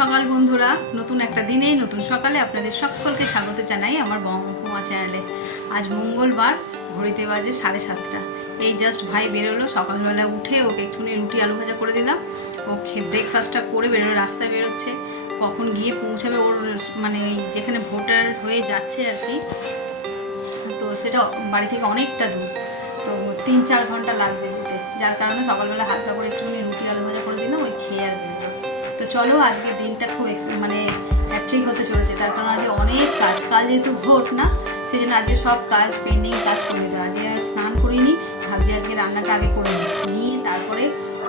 সকাল বন্ধুরা, নতুন একটা দিনে নতুন সকালে আপনাদের সকলকে স্বাগত জানাই আমার বঙ্গমা চ্যানেলে। আজ মঙ্গলবার, ঘড়িতে বাজে 7:30। এই জাস্ট ভাই বেরোলো, সকালবেলা উঠে ওকে একটুখানি রুটি আলু ভাজা করে দিলাম। ও ব্রেকফাস্টটা করে বেরোলো, রাস্তায় বেরোচ্ছে। কখন গিয়ে পৌঁছাবে ওর মানে যেখানে ভোটার হয়ে যাচ্ছে আর কি, তো সেটা বাড়ি থেকে অনেকটা দূর, তো 3-4 ঘন্টা লাগবে যেতে। যার কারণে সকালবেলা হালকা করে একটুখানি রুটি আলু ভাজা করে দিলাম, ওই খেয়ে আর বেরোলো। তো চলো, আজকে দিনটা খুব মানে হ্যাট্রিক হতে চলেছে। তার কারণ আজকে অনেক কাজ যেহেতু ভোট না, সেই জন্য আজকে সব কাজ পেন্ডিং কাজ করে দিতে। আজকে স্নান করিনি, ভাবছি আজকে রান্নাটা আগে করে নিয়ে তারপরে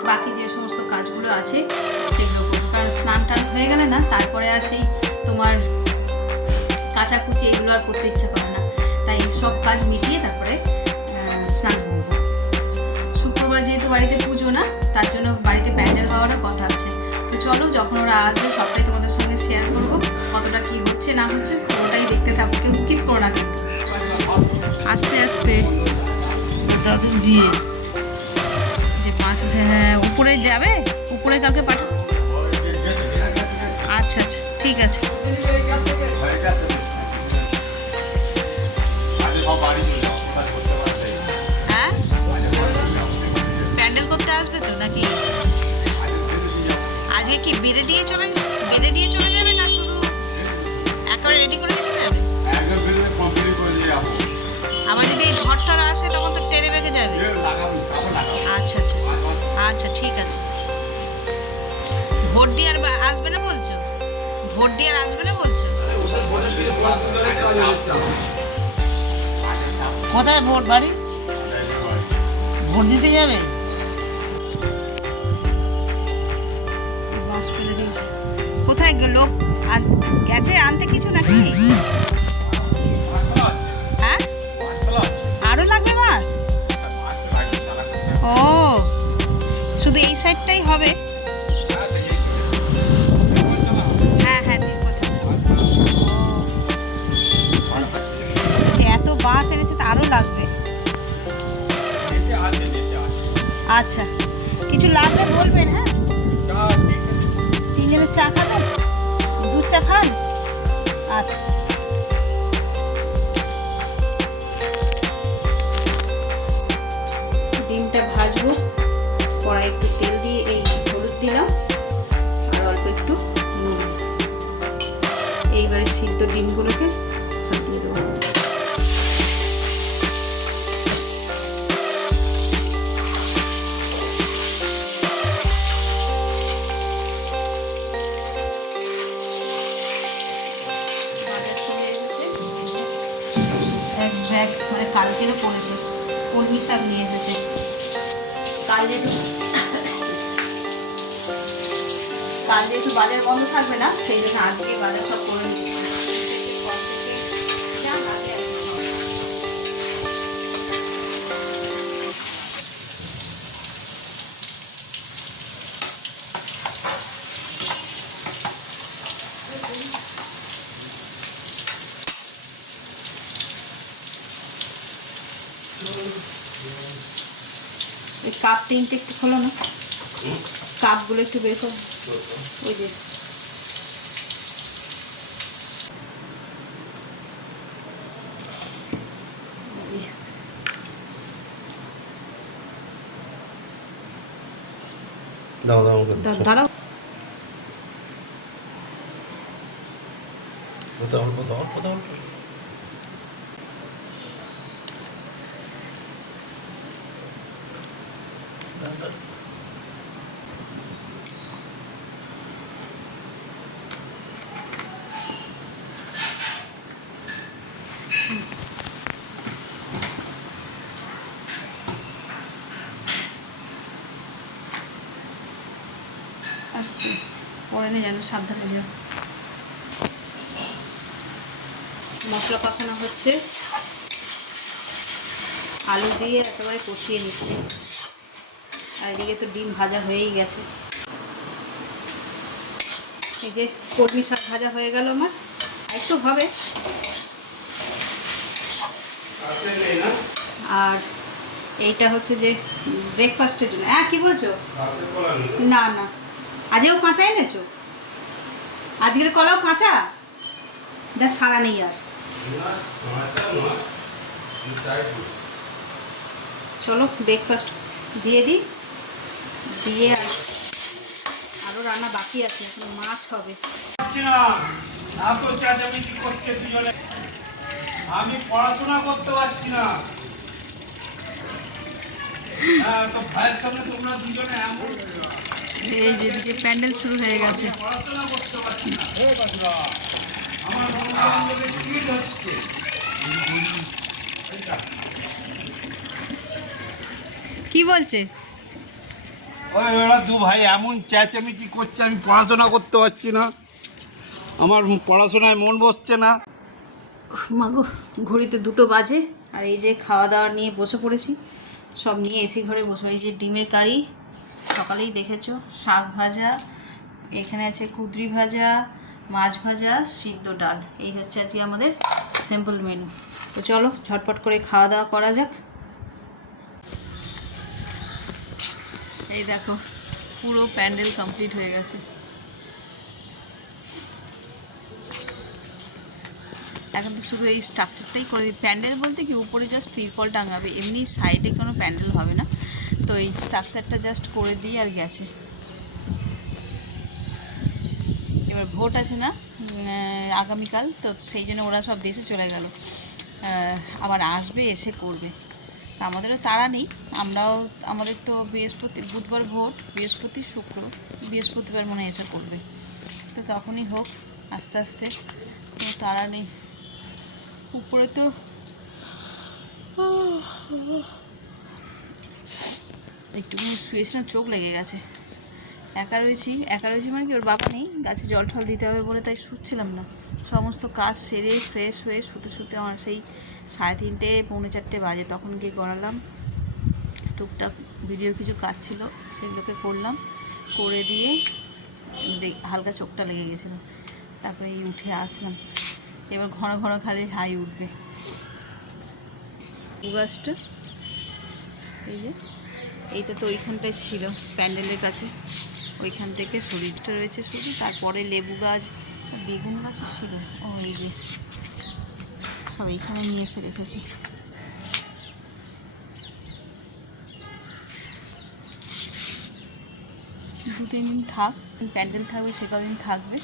বাকি যে সমস্ত কাজগুলো আছে সেগুলো করবো। কারণ স্নান টান হয়ে গেলে না, তারপরে আর সেই তোমার কাচাকুচি এগুলো আর করতে ইচ্ছা করে না। তাই সব কাজ মিটিয়ে তারপরে স্নান করবো। শুক্রবার যেহেতু বাড়িতে পুজো না, তার জন্য বাড়িতে প্যান্ডেল হওয়ারও কথা আছে। তো চলো, যখন ওরা আসবে সবটাই তোমাদের সঙ্গে শেয়ার করবো, কতটা কি হচ্ছে না হচ্ছে ওটাই দেখতে থাকবো, কেউ স্কিপ করো না কিন্তু। আস্তে আস্তে দাদুর বিয়ে যে পাঁচ, হ্যাঁ উপরে যাবে, উপরে কাউকে পাঠা। আচ্ছা আচ্ছা, ঠিক আছে। হ্যাঁ, প্যান্ডেল করতে আসবে তো নাকি? আজকে কি বেঁধে দিয়ে চলে যাবে না শুধু একেবারে রেডি করে দিয়ে চলে যাবে? আবার যদি এই ঝড় আসে তখন তো টেনে বেঁকে যাবে। আচ্ছা আচ্ছা আচ্ছা, ঠিক আছে। ভোট দিয়ে আর আসবে না বলছো? ভোট দিয়ে আর আসবে না বলছো? কোথায় ভোট বাড়ি? ভোট দিতে যাবে? কোথায় লোক গেছে আনতে কিছু নাকি? হ্যাঁ, আরো লাগবে মাছ? ও, শুধু এই সাইডটাই হবে? হ্যাঁ হ্যাঁ, ঠিক কথা। এত বাঁশ এনেছে তো আরো লাগবে। আচ্ছা, কিছু লাগবে বলবেন। হ্যাঁ, 3 জনের চা খাবেন? দুধ চা খান? আচ্ছা, ডিমটা ভাজবো। কড়াই একটু তেল দিয়ে এই হলুদ দিলাম আর অল্প একটু নুন। এইবারে সিদ্ধ ডিমগুলোকে সব দিয়ে দেবো। ব্যাগ মানে কালকেরও পড়েছে, কলমি শাক নিয়ে এসেছে। কাল যেহেতু বাজার বন্ধ থাকবে না, সেই জন্য আজকে বাজার সব করে নিয়েছে। কাপ 3টে একটু খোলো না, কাপগুলো একটু বের করো। ওই যে দাঁড়াও, আস্তে পরে না, যেন সাবধানে যাও। মশলা কষানো হচ্ছে, আলু দিয়ে একেবারে কষিয়ে নিচ্ছে। আর এদিকে তো ডিম ভাজা হয়েই গেছে। এই যে কলমি শাক ভাজা হয়ে গেল আমার, একটু হবে। আর এইটা হচ্ছে যে ব্রেকফাস্টের জন্য। হ্যাঁ, কি বলছো? না না, আজও কাঁচা এনেছো? আজকের কলাও কাঁচা, দেখ সারা নেই আর। চলো ব্রেকফাস্ট দিয়ে দিই, দিয়ে আরও রান্না বাকি আছে, এখন মাছ হবে। আমি পড়াশোনা করতে পারছি না। তো ভাইয়ের সামনে তোমরা দুজনে এমন এই যেদিকে প্যান্ডেল শুরু হয়ে গেছে। পড়াশোনা করতে পারছি না। আমার বন্ধু কি হচ্ছে? কি বলছে? ওরা দু ভাই এমন চেঁচামেচি করছে, আমি পড়াশোনা করতে পারছি না, আমার পড়াশোনায় মন বসছে না। মাগো, ঘড়িতে 2টো বাজে, আর এই যে খাওয়া দাওয়া নিয়ে বসে পড়েছি, সব নিয়ে এসি ঘরে বসে। এই যে ডিমের কারি সকালেই দেখেছো, শাক ভাজা, এখানে আছে কুদরি ভাজা, মাছ ভাজা, সিদ্ধ ডাল। এই হচ্ছে আজকে আমাদের সিম্পল মেনু। তো চলো ঝটপট করে খাওয়া দাওয়া করা যাক। এই দেখো পুরো প্যান্ডেল কমপ্লিট হয়ে গেছে। এখন তো শুধু এই স্ট্রাকচারটাই করে দিই। প্যান্ডেল বলতে কি, উপরে জাস্ট তিরপল টাঙাবে, এমনি সাইডে কোনো প্যান্ডেল হবে না। তো এই স্ট্রাকচারটা জাস্ট করে দিই আর গেছে। এবার ভোট আছে না আগামীকাল, তো সেই জন্য ওরা সব দেশে চলে গেল, আবার আসবে, এসে করবে। আমাদেরও তাড়া নেই, আমরাও, আমাদের তো বুধবার ভোট, বৃহস্পতি শুক্র, বৃহস্পতিবার মনে এসে করবে। তো তখনই হোক, আস্তে আস্তে, কোনো তাড়া নেই। উপরে তো একটুখানি শুয়েছিলাম, চোখ লেগে গেছে। একা রয়েছি মানে কি, ওর বাবা নেই, গাছে জল ঠল দিতে হবে বলে তাই শুচ্ছিলাম না। সমস্ত কাজ সেরে ফ্রেশ হয়ে শুতে আমার সেই 3:30 পৌনে 4টে বাজে। তখন গিয়ে গড়ালাম, টুকটাক ভিডিওর কিছু কাজ ছিল সেগুলোকে করলাম, করে দিয়ে হালকা চোখটা লেগে গেছিলো। তারপরে এই উঠে আসলাম। এবার ঘন ঘন খালি হাই উঠবে। গাছটা এই যে, এইটা তো ওইখানটায় ছিল প্যান্ডেলের কাছে, ওইখান থেকে শরীরটা রয়েছে শুধু। তারপরে লেবু গাছ, বেগুন গাছও ছিল। ও এই যে সব এইখানে নিয়ে এসে রেখেছি। দু 3 দিন থাক, প্যান্ডেল থাকবে, সে কদিন থাকবে,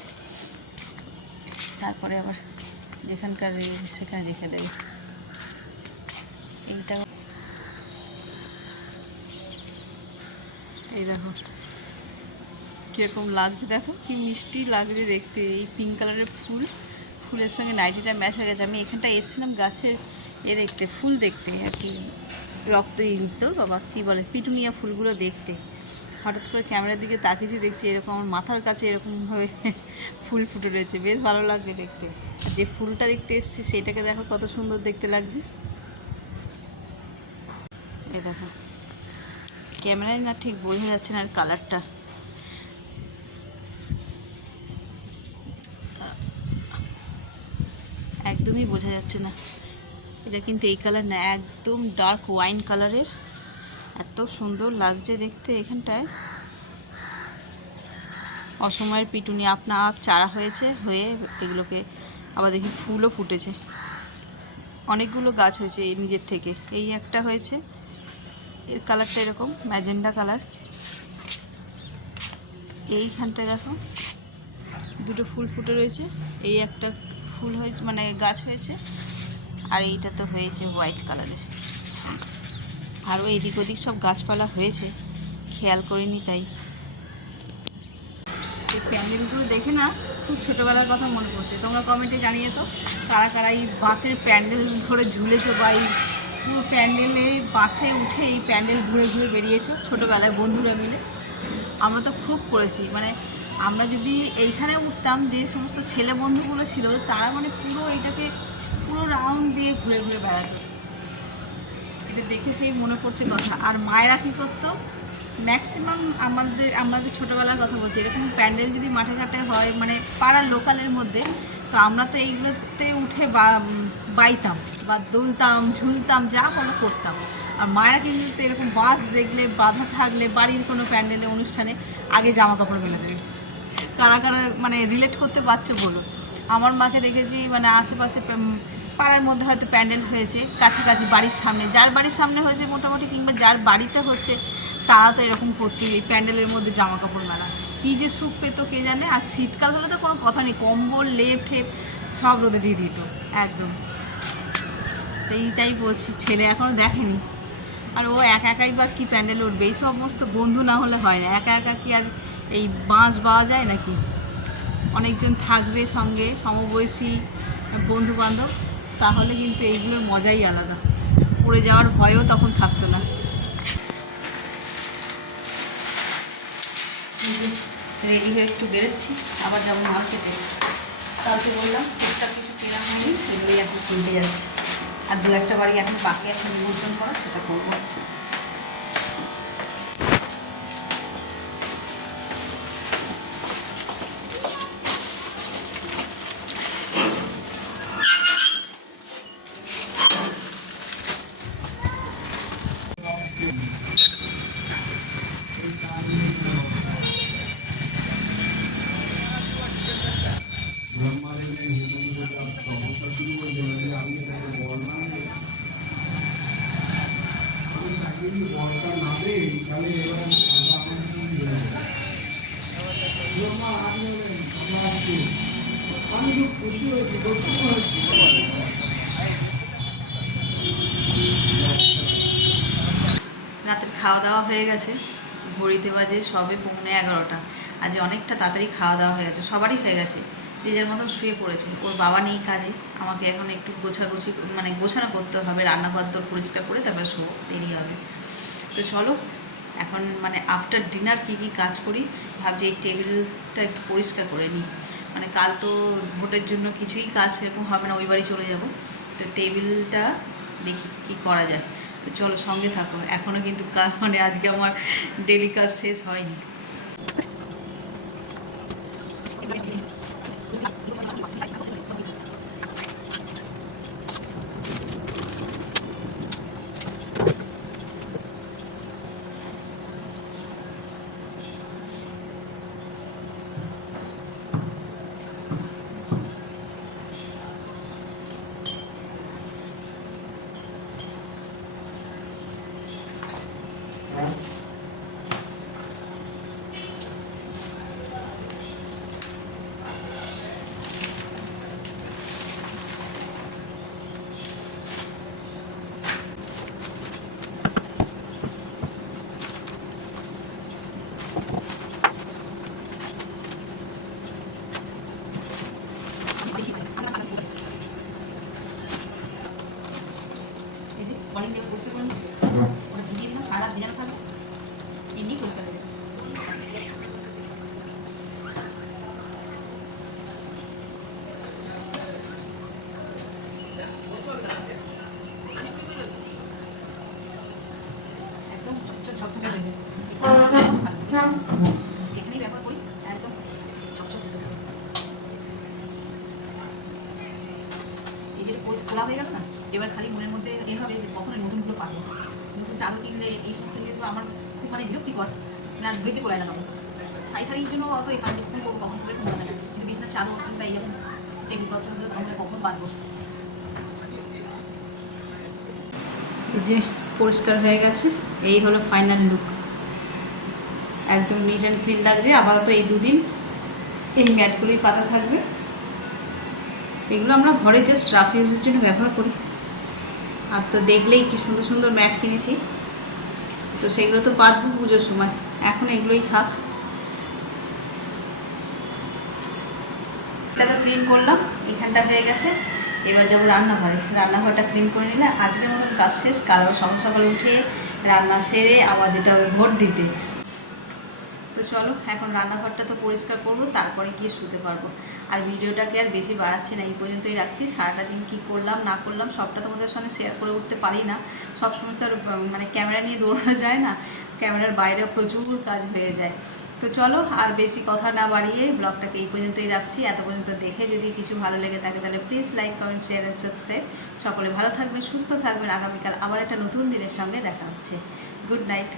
তারপরে আবার যেখানকার সেখানে রেখে দেবে। এইটা এই দেখো কীরকম লাগছে, দেখো কি মিষ্টি লাগছে দেখতে। এই পিঙ্ক কালারের ফুলের সঙ্গে নাইটিটা ম্যাচ হয়ে গেছে। আমি এখানটা এসেছিলাম গাছের দেখতে, ফুল দেখতে আর কি, তোর বাবা কী বলে, পিটুনিয়া ফুলগুলো দেখতে। হঠাৎ করে ক্যামেরার দিকে তাকিয়েছি, দেখছি এরকম আমার মাথার কাছে এরকমভাবে ফুল ফুটে রয়েছে, বেশ ভালো লাগছে দেখতে। আর যে ফুলটা দেখতে এসেছি সেটাকে দেখো কত সুন্দর দেখতে লাগছে। এ দেখো ক্যামেরায় না ঠিক বোঝা যাচ্ছে না কালারটা, একদমই বোঝা যাচ্ছে না। এটা কিন্তু এই কালার না, একদম ডার্ক ওয়াইন কালারের, এত সুন্দর লাগছে দেখতে। এখানটায় অসময়ের পিটুনি আপনা আপ চারা হয়েছে, হয়ে এগুলোকে আবার দেখি ফুলও ফুটেছে। অনেকগুলো গাছ হয়েছে এই নিজের থেকে। এই একটা হয়েছে, এর কালারটা এরকম ম্যাজেন্ডা কালার। এইখানটায় দেখো 2টো ফুল ফুটে রয়েছে। এই একটা ফুল হয়েছে, মানে গাছ হয়েছে, আর এইটা তো হয়েছে হোয়াইট কালারের। আরও এদিক ওদিক সব গাছপালা হয়েছে, খেয়াল করিনি তাই। এই প্যান্ডেলগুলো দেখে না খুব ছোটোবেলার কথা মনে পড়ছে। তোমরা কমেন্টে জানিয়ে তো কারা কারা এই বাঁশের প্যান্ডেল ধরে ঝুলেছো, বা এই পুরো প্যান্ডেলে বাসে উঠে এই প্যান্ডেল ঘুরে ঘুরে বেরিয়েছো ছোটোবেলায় বন্ধুরা মিলে। আমরা তো খুব করেছি, মানে আমরা যদি এইখানে উঠতাম, যে সমস্ত ছেলে বন্ধুগুলো ছিল তারা মানে পুরো এটাকে পুরো রাউন্ড দিয়ে ঘুরে ঘুরে বেড়াতো। এটা দেখে সেই মনে পড়ছে কথা। আর মায়েরা কী করতো, ম্যাক্সিমাম আমাদের ছোটোবেলার কথা বলছি, এরকম প্যান্ডেল যদি মাঠে ঘাটে হয়, মানে পাড়ার লোকালের মধ্যে, তো আমরা তো এইগুলোতে উঠে বাইতাম বা দুলতাম, ঝুলতাম, যা কোনো করতাম। আর মায়েরা কিন্তু এরকম বাস দেখলে, বাধা থাকলে, বাড়ির কোনো প্যান্ডেলে অনুষ্ঠানে আগে জামা কাপড় মেলে দেবে, কারা কারা মানে রিলেট করতে পারছো বলো। আমার মাকে দেখেছি মানে আশেপাশে পাড়ার মধ্যে হয়তো প্যান্ডেল হয়েছে, কাছাকাছি বাড়ির সামনে, যার বাড়ির সামনে হয়েছে মোটামুটি, কিংবা যার বাড়িতে হচ্ছে তারা তো এরকম করতেই, এই প্যান্ডেলের মধ্যে জামা কাপড় মেলা, কী যে সুখ পেতো কে জানে। আর শীতকাল হলে তো কোনো কথা নেই, কম্বল লেপ ঠেপ সব রোদে দিয়ে দিত একদম। এইটাই বলছি, ছেলে এখনও দেখেনি, আর ও একা একাই বার কি প্যান্ডেলে উঠবে, এই সমস্ত বন্ধু না হলে হয় না, একা একা কি আর এই বাঁশ পাওয়া যায় নাকি, অনেকজন থাকবে সঙ্গে সমবয়সী বন্ধু বান্ধব, তাহলে কিন্তু এইগুলোর মজাই আলাদা, পড়ে যাওয়ার ভয়ও তখন থাকতো না। রেডি হয়ে একটু বেরোচ্ছি, আবার যাবো মার্কেটে। কালকে বললাম টুকটাক কিছু কেনা হয়নি, সেগুলোই এখন কিনতে যাচ্ছে। আর দু একটা বাড়ি এখন বাকি আছে নিমন্ত্রণ করা, সেটা করবো। রাতের খাওয়া দাওয়া হয়ে গেছে, ঘড়িতে বাজে সবে 11:15। আজ অনেকটা তাড়াতাড়ি খাওয়া দাওয়া হয়ে গেছে, সবারই হয়ে গেছে, যে যার মতন শুয়ে পড়েছে। ওর বাবা নেই কাজে, আমাকে এখন একটু গোছাগুছি মানে গোছানো করতে হবে, রান্নাঘর দর পরিষ্কার করে তারপরে শো দেরি হবে। তো চলো এখন মানে আফটার ডিনার কী কী কাজ করি ভাবছি, এই টেবিলটা একটু পরিষ্কার করে নিই। মানে কাল তো ভোটের জন্য কিছুই কাজ সেরকম হবে না, ওই বাড়ি চলে যাব, তো টেবিলটা দেখি কী করা যায়। তো চলো সঙ্গে থাকো, এখনও কিন্তু মানে আজকে আমার ডেলি কাজ শেষ হয়নি। কলিং দিয়ে পরিষ্কার করে নিচ্ছি, ওটা ভিজিয়ে দিলাম, সারা রাত ভিজানো থাকবে, এমনি পরিষ্কার হয়ে যাবে। একদম ঝকঝকে হয়ে যাবে, যেখানেই ব্যবহার করি একদম ঝকঝকে হয়ে যাবে। এই যে পোজ খোলা হয়ে গেল না, এবার খালি মনের মধ্যে এভাবে যে কখনো নতুনগুলো পাবো, নতুন চাদর কিনলে এই সমস্ত জিনিস তো আমার খুব মানে বিরক্তিকর, মানে আর ধৈর্য করে না তখন শাড়িটারির জন্য অত এখানে কখন করবো কখন করে কোনো লাগে, কিন্তু বিছানার চাদর কিংবা এই যখন টেবিল পত্রগুলো তখন কখন বাঁধবো। যে পরিষ্কার হয়ে গেছে, এই হলো ফাইনাল লুক, একদম নিট অ্যান্ড ক্লিন লাগছে। আপাতত এই দুদিন এই ম্যাটগুলোই পাতা থাকবে, এগুলো আমরা ঘরে জাস্ট রাফ ইউজের জন্য ব্যবহার করি। আর তো দেখলেই কি সুন্দর সুন্দর ম্যাট কিনেছি, তো সেগুলো তো পাতবো পুজোর সময়, এখন এগুলোই থাক। এটা তো ক্লিন করলাম, এখানটা হয়ে গেছে, এবার যাবো রান্নাঘরে, রান্নাঘরটা ক্লিন করে নিলে আজকের মতন কাজ শেষ। কাল আবার সকাল সকাল উঠে রান্না সেরে আবার যেতে হবে ভোট দিতে। তো চলো এখন রান্নাঘরটা তো পরিষ্কার করবো, তারপরে গিয়ে শুতে পারবো। আর ভিডিওটাকে আর বেশি বাড়াচ্ছি না, এই পর্যন্তই রাখছি। সারাটা দিন কী করলাম না করলাম সবটা তোমাদের সঙ্গে শেয়ার করে উঠতে পারি না, সবসময় তো আর মানে ক্যামেরা নিয়ে দৌড়ানো যায় না, ক্যামেরার বাইরে প্রচুর কাজ হয়ে যায়। তো চলো আর বেশি কথা না বাড়িয়ে ব্লগটাকে এই পর্যন্তই রাখছি। এত পর্যন্ত দেখে যদি কিছু ভালো লেগে থাকে তাহলে please like, comment, share and subscribe. সকলে ভালো থাকবেন, সুস্থ থাকবেন। আগামীকাল আবার একটা নতুন দিনের সঙ্গে দেখা হচ্ছে। Good night.